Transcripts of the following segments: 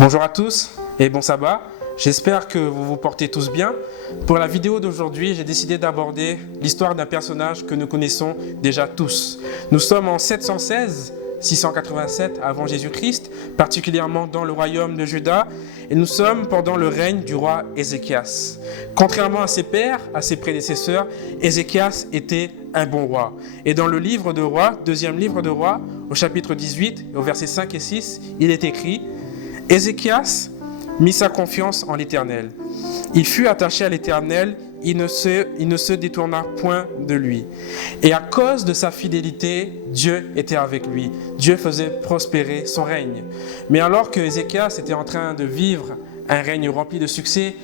Bonjour à tous et bon sabbat, j'espère que vous vous portez tous bien. Pour la vidéo d'aujourd'hui, j'ai décidé d'aborder l'histoire d'un personnage que nous connaissons déjà tous. Nous sommes en 716-687 avant Jésus-Christ, particulièrement dans le royaume de Juda, et nous sommes pendant le règne du roi Ézéchias. Contrairement à ses pères, à ses prédécesseurs, Ézéchias était un bon roi. Et dans le livre de Rois, deuxième livre de Rois, au chapitre 18, au versets 5 et 6, il est écrit: Ézéchias mit sa confiance en l'Éternel. Il fut attaché à l'Éternel, il ne se détourna point de lui. Et à cause de sa fidélité, Dieu était avec lui. Dieu faisait prospérer son règne. Mais alors que Ézéchias était en train de vivre un règne rempli de succès,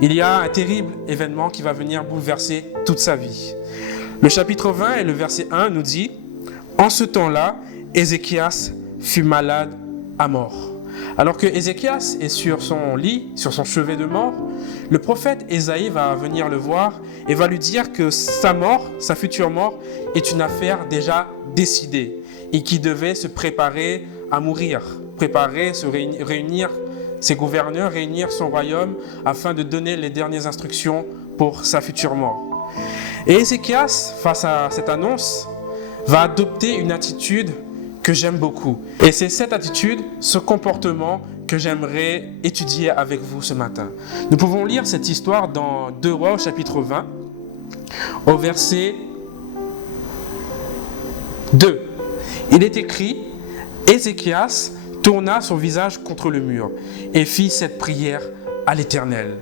il y a un terrible événement qui va venir bouleverser toute sa vie. Le chapitre 20 et le verset 1 nous dit: En ce temps-là, Ézéchias fut malade à mort. Alors que Ézéchias est sur son lit, sur son chevet de mort, le prophète Ésaïe va venir le voir et va lui dire que sa mort, sa future mort, est une affaire déjà décidée et qu'il devait se préparer à mourir, réunir ses gouverneurs, réunir son royaume afin de donner les dernières instructions pour sa future mort. Et Ézéchias, face à cette annonce, va adopter une attitude que j'aime beaucoup. Et c'est cette attitude, ce comportement que j'aimerais étudier avec vous ce matin. Nous pouvons lire cette histoire dans 2 Rois au chapitre 20, au verset 2. Il est écrit: Ézéchias tourna son visage contre le mur et fit cette prière à l'Éternel.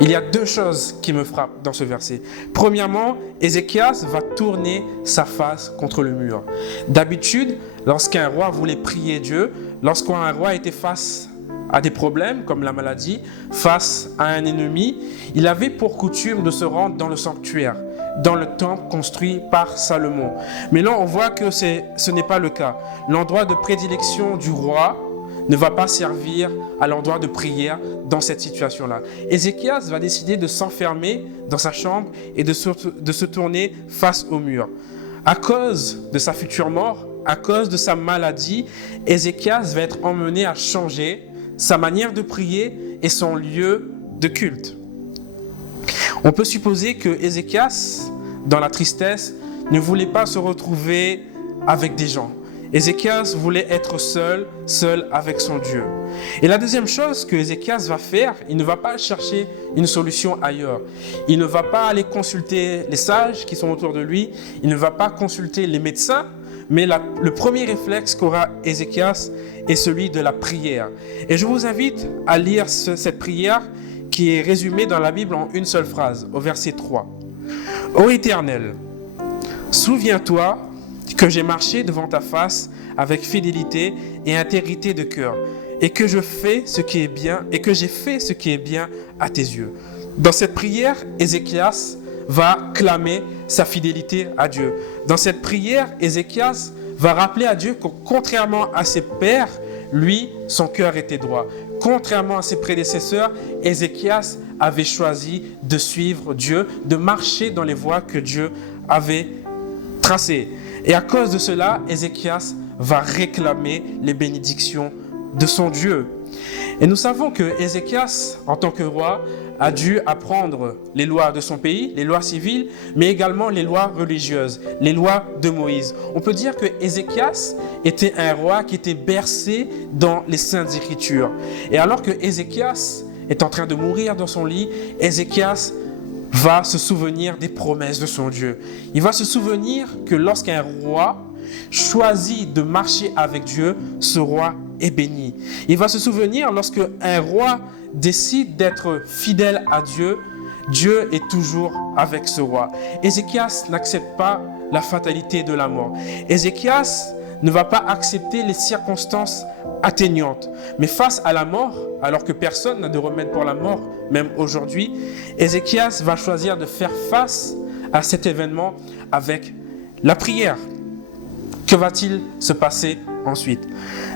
Il y a 2 choses qui me frappent dans ce verset. Premièrement, Ézéchias va tourner sa face contre le mur. D'habitude, lorsqu'un roi voulait prier Dieu, lorsqu'un roi était face à des problèmes comme la maladie, face à un ennemi, il avait pour coutume de se rendre dans le sanctuaire, dans le temple construit par Salomon. Mais là, on voit que ce n'est pas le cas. L'endroit de prédilection du roi ne va pas servir à l'endroit de prière dans cette situation-là. Ézéchias va décider de s'enfermer dans sa chambre et de se tourner face au mur. À cause de sa future mort, à cause de sa maladie, Ézéchias va être emmené à changer sa manière de prier et son lieu de culte. On peut supposer que Ézéchias, dans la tristesse, ne voulait pas se retrouver avec des gens. Ézéchias voulait être seul avec son Dieu. Et la deuxième chose que Ézéchias va faire, il ne va pas chercher une solution ailleurs. Il ne va pas aller consulter les sages qui sont autour de lui. Il ne va pas consulter les médecins. Mais le premier réflexe qu'aura Ézéchias est celui de la prière. Et je vous invite à lire cette prière qui est résumée dans la Bible en une seule phrase, au verset 3. Ô Éternel, souviens-toi que j'ai marché devant ta face avec fidélité et intégrité de cœur, et que j'ai fait ce qui est bien à tes yeux. Dans cette prière, Ézéchias va clamer sa fidélité à Dieu. Dans cette prière, Ézéchias va rappeler à Dieu que contrairement à ses pères, lui, son cœur était droit. Contrairement à ses prédécesseurs, Ézéchias avait choisi de suivre Dieu, de marcher dans les voies que Dieu avait tracées. Et à cause de cela, Ézéchias va réclamer les bénédictions de son Dieu. Et nous savons que Ézéchias, en tant que roi, a dû apprendre les lois de son pays, les lois civiles, mais également les lois religieuses, les lois de Moïse. On peut dire que Ézéchias était un roi qui était bercé dans les Saintes Écritures. Et alors que Ézéchias est en train de mourir dans son lit, Ézéchias va se souvenir des promesses de son Dieu. Il va se souvenir que lorsqu'un roi choisit de marcher avec Dieu, ce roi est béni. Il va se souvenir lorsque un roi décide d'être fidèle à Dieu, Dieu est toujours avec ce roi. Ézéchias n'accepte pas la fatalité de la mort. Ézéchias ne va pas accepter les circonstances atteignantes. Mais face à la mort, alors que personne n'a de remède pour la mort, même aujourd'hui, Ézéchias va choisir de faire face à cet événement avec la prière. Que va-t-il se passer ensuite?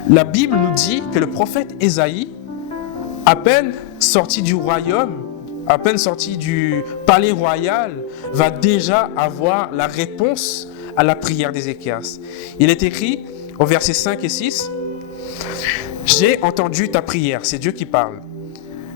La Bible nous dit que le prophète Ésaïe, à peine sorti du royaume, à peine sorti du palais royal, va déjà avoir la réponse à la prière d'Ézéchias. Il est écrit au verset 5 et 6: J'ai entendu ta prière, c'est Dieu qui parle.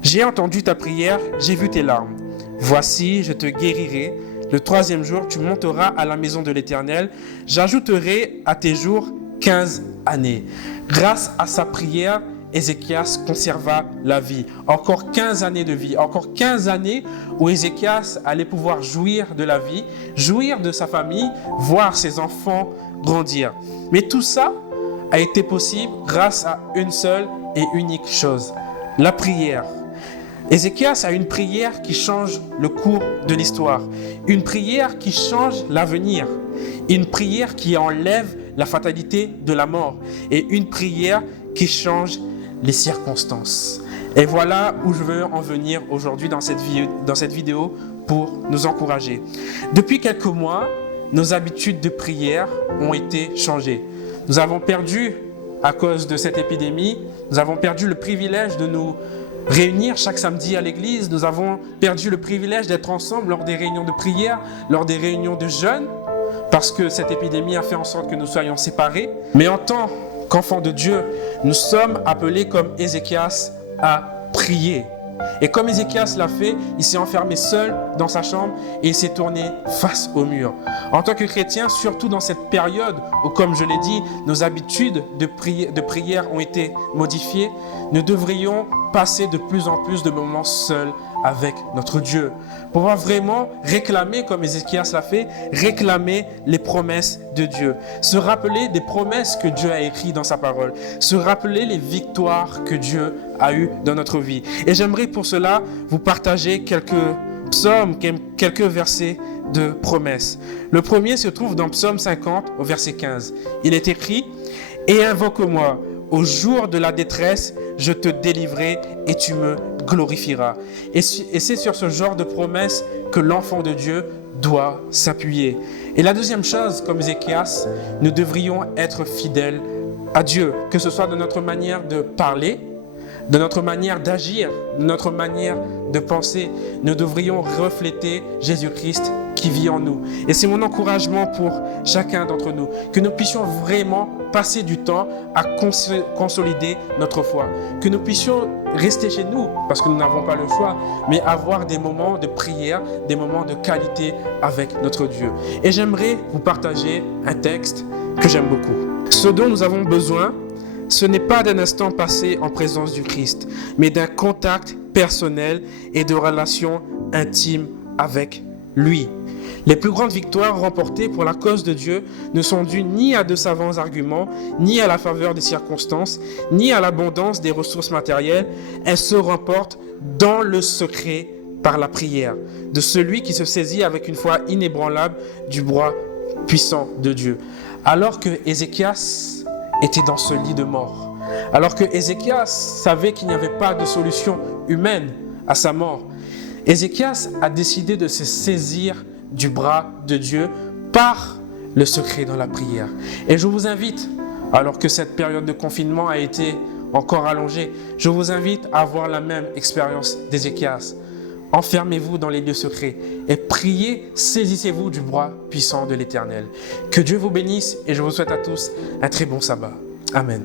J'ai entendu ta prière, j'ai vu tes larmes. Voici, je te guérirai. Le 3e jour, tu monteras à la maison de l'Éternel. J'ajouterai à tes jours 15 années. Grâce à sa prière, Ézéchias conserva la vie. Encore 15 années de vie, encore 15 années où Ézéchias allait pouvoir jouir de la vie, jouir de sa famille, voir ses enfants grandir. Mais tout ça a été possible grâce à une seule et unique chose, la prière. Ézéchias a une prière qui change le cours de l'histoire, une prière qui change l'avenir, une prière qui enlève la fatalité de la mort et une prière qui change les circonstances. Et voilà où je veux en venir aujourd'hui dans cette vidéo pour nous encourager. Depuis quelques mois, nos habitudes de prière ont été changées. Nous avons perdu, à cause de cette épidémie, nous avons perdu le privilège de nous réunir chaque samedi à l'église. Nous avons perdu le privilège d'être ensemble lors des réunions de prière, lors des réunions de jeûne, parce que cette épidémie a fait en sorte que nous soyons séparés. Mais en tant qu'enfants de Dieu, nous sommes appelés comme Ézéchias à prier. Et comme Ézéchias l'a fait, il s'est enfermé seul dans sa chambre et il s'est tourné face au mur. En tant que chrétien, surtout dans cette période où, comme je l'ai dit, nos habitudes de prière ont été modifiées, nous devrions passer de plus en plus de moments seuls avec notre Dieu. Pouvoir vraiment réclamer, comme Ézéchias l'a fait, réclamer les promesses de Dieu. Se rappeler des promesses que Dieu a écrites dans sa parole. Se rappeler les victoires que Dieu a eues dans notre vie. Et j'aimerais pour cela vous partager quelques psaumes, quelques versets de promesses. Le premier se trouve dans Psaume 50 au verset 15. Il est écrit « Et invoque-moi, au jour de la détresse, je te délivrerai et tu me glorifieras. » Et c'est sur ce genre de promesse que l'enfant de Dieu doit s'appuyer. Et la deuxième chose, comme Ézéchias, nous devrions être fidèles à Dieu, que ce soit de notre manière de parler, de notre manière d'agir, de notre manière de penser. Nous devrions refléter Jésus-Christ qui vit en nous. Et c'est mon encouragement pour chacun d'entre nous, que nous puissions vraiment passer du temps à consolider notre foi, que nous puissions rester chez nous, parce que nous n'avons pas le choix, mais avoir des moments de prière, des moments de qualité avec notre Dieu. Et j'aimerais vous partager un texte que j'aime beaucoup. Ce dont nous avons besoin, ce n'est pas d'un instant passé en présence du Christ, mais d'un contact personnel et de relations intimes avec lui. Les plus grandes victoires remportées pour la cause de Dieu ne sont dues ni à de savants arguments, ni à la faveur des circonstances, ni à l'abondance des ressources matérielles. Elles se remportent dans le secret par la prière de celui qui se saisit avec une foi inébranlable du bras puissant de Dieu. Alors que Ézéchias était dans ce lit de mort, alors que Ézéchias savait qu'il n'y avait pas de solution humaine à sa mort, Ézéchias a décidé de se saisir du bras de Dieu par le secret dans la prière. Et je vous invite, alors que cette période de confinement a été encore allongée, je vous invite à avoir la même expérience d'Ézéchias. Enfermez-vous dans les lieux secrets et priez, saisissez-vous du bras puissant de l'Éternel. Que Dieu vous bénisse et je vous souhaite à tous un très bon sabbat. Amen.